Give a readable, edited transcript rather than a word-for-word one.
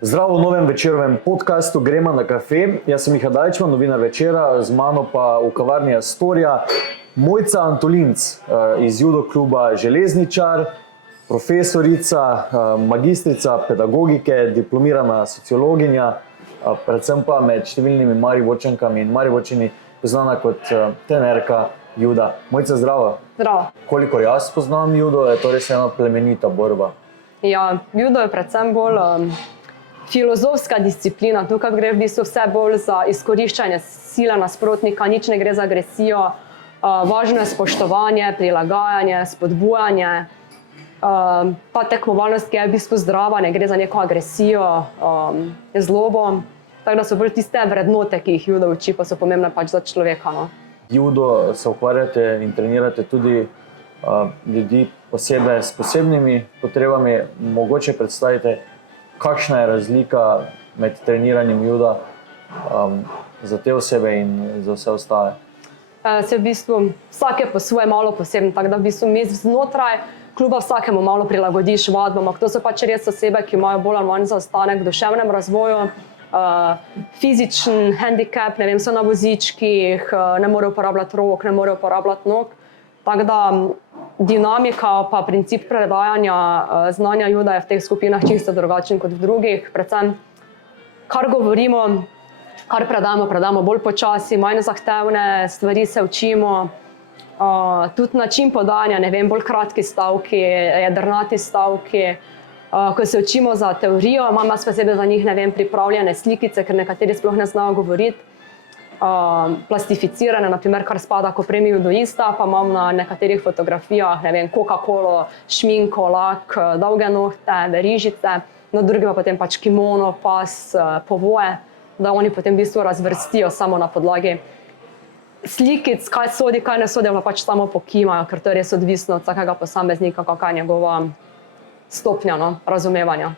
Zdravo v novem Večerovem podcastu Gremo na kafe. Jaz sem Miha Dajčman, novinar Večera, z mano pa v kavarni Astoria Mojca Antolinc iz judo kluba Železničar, profesorica, magistrica pedagogike, diplomirana sociologinja, predvsem pa med številnimi Mariborčankami in Mariborčani poznana kot trenerka juda. Mojca, zdravo. Zdravo. Kolikor jaz poznam judo, je to res ena plemenita borba. Ja, judo je predvsem bolj filozofska disciplina. Tukaj gre v bistvu vse bolj za izkoriščanje sile nasprotnika, nič ne gre za agresijo. Važno je spoštovanje, prilagajanje, spodbujanje. Pa tekmovalnost, ki je v bistvu zdrava, ne gre za neko agresijo, zlobo. Tako da so bolj tiste vrednote, ki jih judo uči, pa so pomembne pač za človeka. No. Judo se ukvarjate in trenirate tudi ljudi posebej s posebnimi potrebami. Mogoče predstavite, kakšna je razlika med treniranjem juda za te osebe in za vse ostale? Se v bistvu vsak je po svoje malo poseben, tako da v bistvu mi znotraj kluba vsakemu malo prilagodiš vadbam. To so pač res osebe, ki imajo bolj ali manj zaostanek v duševnem razvoju, fizičen handicap, ne vem, so na vozičkih, ne morejo uporabljati rok, ne morejo uporabljati nog. Tako da dinamika pa princip predajanja znanja juda je v teh skupinah čisto drugačen kot v drugih. Predvsem, kar govorimo, kar predajamo bolj počasi, manj zahtevne stvari se učimo. Tudi način podajanja, ne vem, bolj kratki stavki, jedrnati stavki. Ko se učimo za teorijo, imam jaz posebej za njih, ne vem, pripravljene slikice, ker nekateri sploh ne znajo govoriti. Plastificirane, naprimer, kar spada k opremi judoista, pa imam na nekaterih fotografijah, ne vem, Coca-Colo, šminko, lak, dolge nohte, verižice, na drugi pa potem pač kimono, pas, povoje, da oni potem v bistvu razvrstijo samo na podlagi slikic, kaj sodi, kaj ne sodi, pa pač samo pokimajo, ker to je res odvisno od vsakega posameznika, kakšna je njegova stopnja razumevanja.